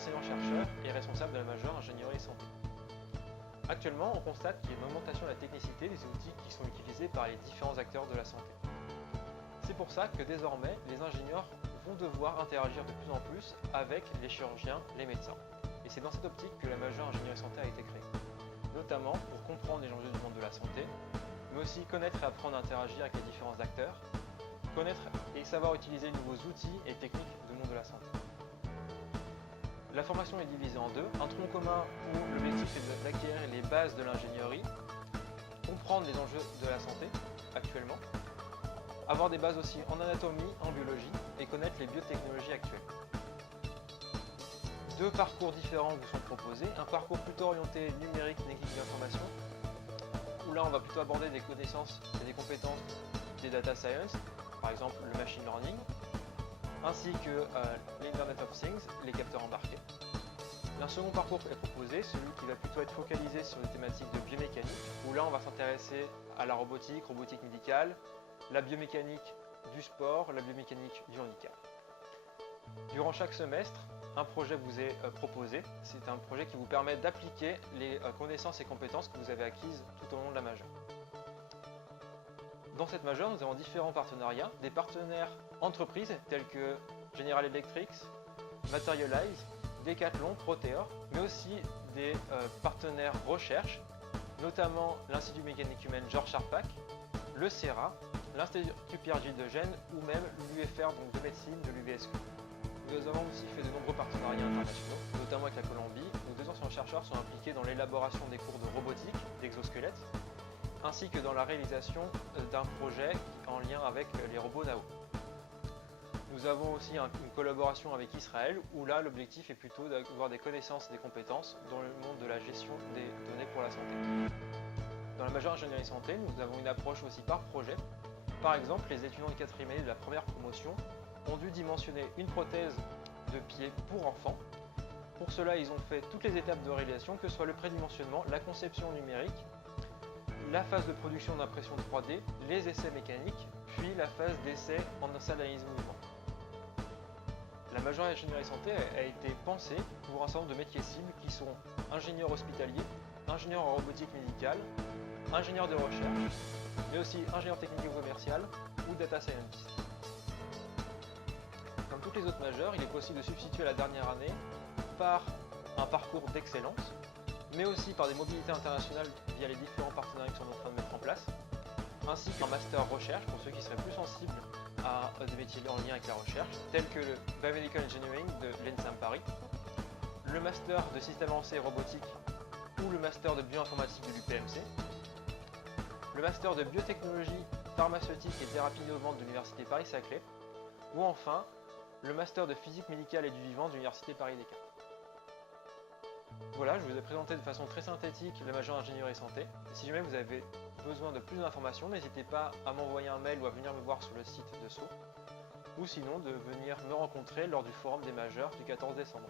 enseignant-chercheur et responsable de la majeure ingénierie santé. Actuellement, on constate qu'il y a une augmentation de la technicité des outils qui sont utilisés par les différents acteurs de la santé. C'est pour ça que désormais, les ingénieurs vont devoir interagir de plus en plus avec les chirurgiens, les médecins. Et c'est dans cette optique que la majeure ingénierie santé a été créée, notamment pour comprendre les enjeux du monde de la santé, mais aussi connaître et apprendre à interagir avec les différents acteurs, connaître et savoir utiliser de nouveaux outils et techniques du monde de la santé. La formation est divisée en deux, un tronc commun où l'objectif est d'acquérir les bases de l'ingénierie, comprendre les enjeux de la santé actuellement, avoir des bases aussi en anatomie, en biologie et connaître les biotechnologies actuelles. Deux parcours différents vous sont proposés, un parcours plutôt orienté numérique, technique d'information, où là on va plutôt aborder des connaissances et des compétences des data science, par exemple le machine learning, ainsi que l'Internet of Things, les capteurs embarqués. Un second parcours est proposé, celui qui va plutôt être focalisé sur les thématiques de biomécanique, où là on va s'intéresser à la robotique, robotique médicale, la biomécanique du sport, la biomécanique du handicap. Durant chaque semestre, un projet vous est proposé. C'est un projet qui vous permet d'appliquer les connaissances et compétences que vous avez acquises tout au long de la majeure. Dans cette majeure, nous avons différents partenariats, des partenaires entreprises tels que General Electric, Materialize, Decathlon, Proteor, mais aussi des partenaires recherche, notamment l'Institut mécanique humaine Georges Charpak, le CERA, l'Institut Pierre-Gilles de Gênes ou même l'UFR donc de médecine de l'UVSQ. Nous avons aussi fait de nombreux partenariats internationaux, notamment avec la Colombie, où deux enseignants-chercheurs sont impliqués dans l'élaboration des cours de robotique, d'exosquelettes, ainsi que dans la réalisation d'un projet en lien avec les robots NAO. Nous avons aussi une collaboration avec Israël, où là l'objectif est plutôt d'avoir des connaissances et des compétences dans le monde de la gestion des données pour la santé. Dans la majeure ingénierie santé, nous avons une approche aussi par projet. Par exemple, les étudiants de 4e année de la première promotion ont dû dimensionner une prothèse de pied pour enfants. Pour cela, ils ont fait toutes les étapes de réalisation, que ce soit le prédimensionnement, la conception numérique, la phase de production d'impression 3D, les essais mécaniques, puis la phase d'essai en salle d'analyse mouvement. La majeure ingénierie santé a été pensée pour un certain nombre de métiers cibles qui sont ingénieurs hospitaliers, ingénieurs en robotique médicale, ingénieurs de recherche, mais aussi ingénieurs techniques et commercial ou data scientist. Comme toutes les autres majeures, il est possible de substituer la dernière année par un parcours d'excellence, mais aussi par des mobilités internationales via les différents partenariats qui sont en train de mettre en place, ainsi qu'un master recherche pour ceux qui seraient plus sensibles à des métiers en lien avec la recherche, tels que le Biomedical Engineering de l'ENSAM Paris, le master de système avancé robotique ou le master de bioinformatique de l'UPMC, le master de biotechnologie pharmaceutique et thérapie innovante de l'Université Paris-Saclay, ou enfin le master de physique médicale et du vivant de l'Université Paris-Descartes. Voilà, je vous ai présenté de façon très synthétique la majeure ingénierie santé. Et si jamais vous avez besoin de plus d'informations, n'hésitez pas à m'envoyer un mail ou à venir me voir sur le site de Sceaux, ou sinon de venir me rencontrer lors du forum des majeurs du 14 décembre.